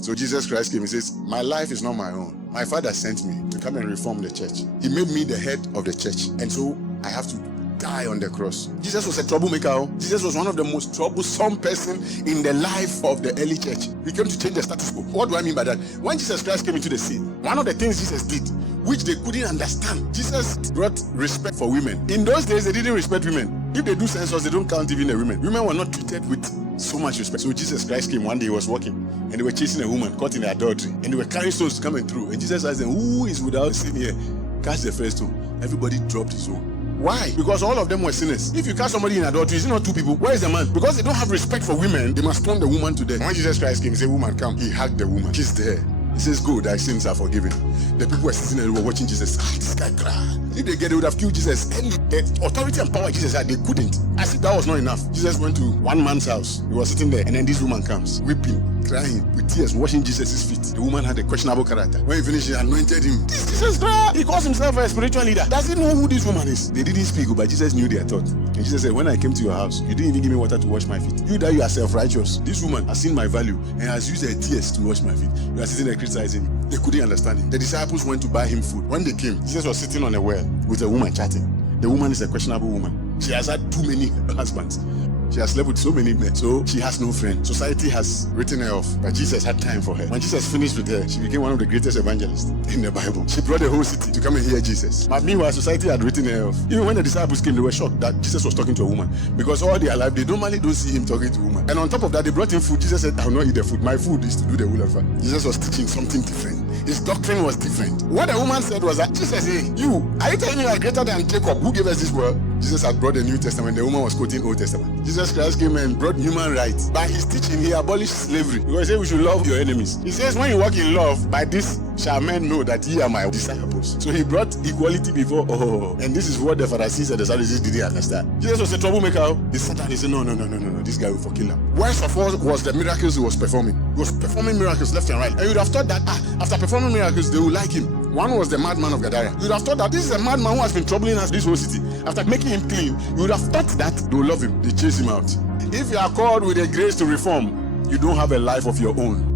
So Jesus Christ came. He says, my life is not my own. My Father sent me to come and reform the church. He made me the head of the church. And so I have to die on the cross. Jesus was a troublemaker. Jesus was one of the most troublesome person in the life of the early church. He came to change the status quo. What do I mean by that? When Jesus Christ came into the scene, one of the things Jesus did, which they couldn't understand, Jesus brought respect for women. In those days, they didn't respect women. If they do census, they don't count even the women. Women were not treated with so much respect. So Jesus Christ came one day, he was walking, and they were chasing a woman caught in adultery, and they were carrying stones to come and through. And Jesus asked them, who is without sin here? Cast the first stone. Everybody dropped his own. Why? Because all of them were sinners. If you catch somebody in adultery, is it not two people? Where is the man? Because they don't have respect for women, they must stone the woman to death. When Jesus Christ came, he said, woman, come. He hugged the woman, kissed her. He says, go, thy sins are forgiven. The people were sitting and were watching Jesus. This guy cried. If they get it, would have killed Jesus. And the authority and power Jesus had, they couldn't. As if that was not enough. Jesus went to one man's house. He was sitting there, and then this woman comes, weeping, crying, with tears, washing Jesus' feet. The woman had a questionable character. When he finished, he anointed him. This Jesus Christ, he calls himself a spiritual leader. Does he know who this woman is? They didn't speak, but Jesus knew their thought. And Jesus said, when I came to your house, you didn't even give me water to wash my feet. You that you are self-righteous. This woman has seen my value and has used her tears to wash my feet. You are sitting there criticizing him. They couldn't understand him. The disciples went to buy him food. When they came, Jesus was sitting on a well with a woman chatting. The woman is a questionable woman. She has had too many husbands. She has slept with so many men, so she has no friend. Society has written her off, but Jesus had time for her. When Jesus finished with her, she became one of the greatest evangelists in the Bible. She brought the whole city to come and hear Jesus. But meanwhile, society had written her off. Even when the disciples came, they were shocked that Jesus was talking to a woman, because all their life, they normally don't see him talking to a woman. And on top of that, they brought him food. Jesus said, I will not eat the food. My food is to do the will of God. Jesus was teaching something different. His doctrine was different. What the woman said was that, Jesus, hey, are you telling me you are greater than Jacob, who gave us this world? Jesus had brought the New Testament. The woman was quoting Old Testament. Jesus Christ came and brought human rights. By his teaching, he abolished slavery. Because he said we should love your enemies. He says, when you walk in love, by this shall men know that ye are my disciples. So he brought equality before all. And this is what the Pharisees and the Sadducees didn't understand. Jesus was a troublemaker. He sat down and he said, no, this guy will for kill him. Worst of all was the miracles he was performing. He was performing miracles left and right. And you'd have thought that after performing miracles, they would like him. One was the madman of Gadara. You would have thought that this is a madman who has been troubling us, this whole city. After making him clean, you would have thought that they will love him. They chase him out. If you are called with a grace to reform, you don't have a life of your own.